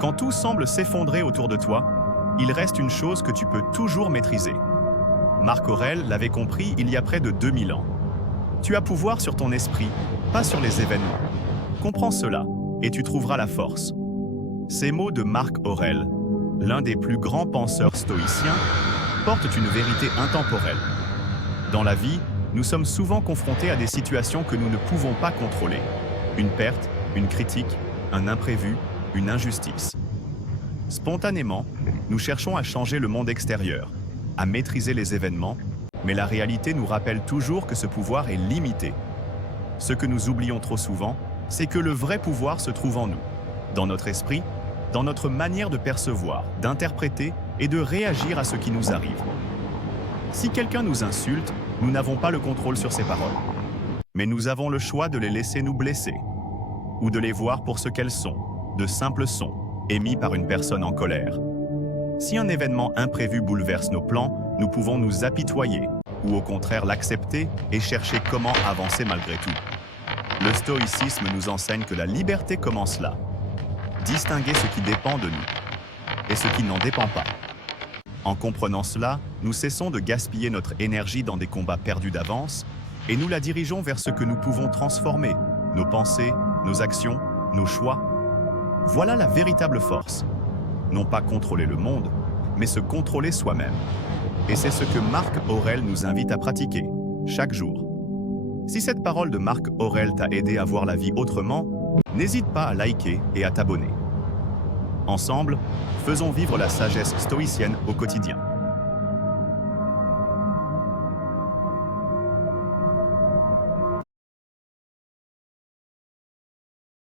Quand tout semble s'effondrer autour de toi, il reste une chose que tu peux toujours maîtriser. Marc Aurèle l'avait compris il y a près de 2000 ans. Tu as pouvoir sur ton esprit, pas sur les événements. Comprends cela, et tu trouveras la force. Ces mots de Marc Aurèle, l'un des plus grands penseurs stoïciens, portent une vérité intemporelle. Dans la vie, nous sommes souvent confrontés à des situations que nous ne pouvons pas contrôler. Une perte, une critique, un imprévu, une injustice. Spontanément, nous cherchons à changer le monde extérieur, à maîtriser les événements, mais la réalité nous rappelle toujours que ce pouvoir est limité. Ce que nous oublions trop souvent, c'est que le vrai pouvoir se trouve en nous, dans notre esprit, dans notre manière de percevoir, d'interpréter et de réagir à ce qui nous arrive. Si quelqu'un nous insulte, nous n'avons pas le contrôle sur ses paroles. Mais nous avons le choix de les laisser nous blesser, ou de les voir pour ce qu'elles sont, de simples sons, émis par une personne en colère. Si un événement imprévu bouleverse nos plans, nous pouvons nous apitoyer, ou au contraire l'accepter et chercher comment avancer malgré tout. Le stoïcisme nous enseigne que la liberté commence là. Distinguer ce qui dépend de nous, et ce qui n'en dépend pas. En comprenant cela, nous cessons de gaspiller notre énergie dans des combats perdus d'avance, et nous la dirigeons vers ce que nous pouvons transformer, nos pensées, nos actions, nos choix. Voilà la véritable force. Non pas contrôler le monde, mais se contrôler soi-même. Et c'est ce que Marc Aurèle nous invite à pratiquer, chaque jour. Si cette parole de Marc Aurèle t'a aidé à voir la vie autrement, n'hésite pas à liker et à t'abonner. Ensemble, faisons vivre la sagesse stoïcienne au quotidien.